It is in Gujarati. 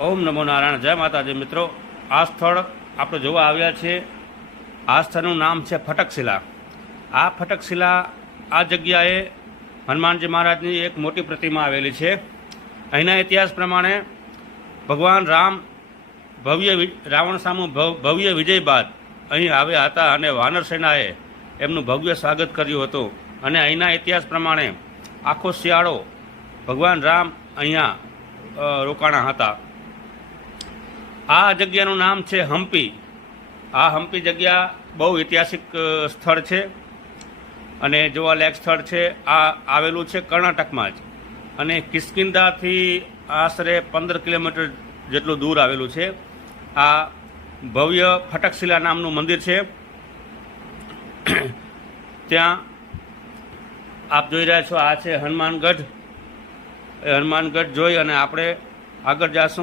ઓમ નમો નારાયણ. જય માતાજી. મિત્રો, આ સ્થળ આપણે જોવા આવ્યા છીએ. આ સ્થળનું નામ છે ફટકશિલા. આ ફટકશિલા, આ જગ્યાએ હનુમાનજી મહારાજની એક મોટી પ્રતિમા આવેલી છે. અહીંના ઇતિહાસ પ્રમાણે ભગવાન રામ રાવણ સામુ ભવ્ય વિજય બાદ અહીં આવ્યા હતા અને વાનર સેનાએ એમનું ભવ્ય સ્વાગત કર્યું હતું. અને અહીંના ઇતિહાસ પ્રમાણે આખો શિયાળો ભગવાન રામ અહીંયા રોકાણા હતા. આ જગ્યાનું નામ છે હમ્પી. આ હમ્પી જગ્યા બહુ ઐતિહાસિક સ્થળ છે અને જોવાલાયક સ્થળ છે. આ આવેલું છે કર્ણાટકમાં જ અને કિષ્કિંધાથી આશરે 15 કિલોમીટર જેટલું દૂર આવેલું છે. આ ભવ્ય ફટકશિલા નામનું મંદિર છે. ત્યાં આપ જોઈ રહ્યા છો, આ છે હનુમાનગઢ. એ હનુમાનગઢ જોઈ અને આપણે આગળ જઈશું.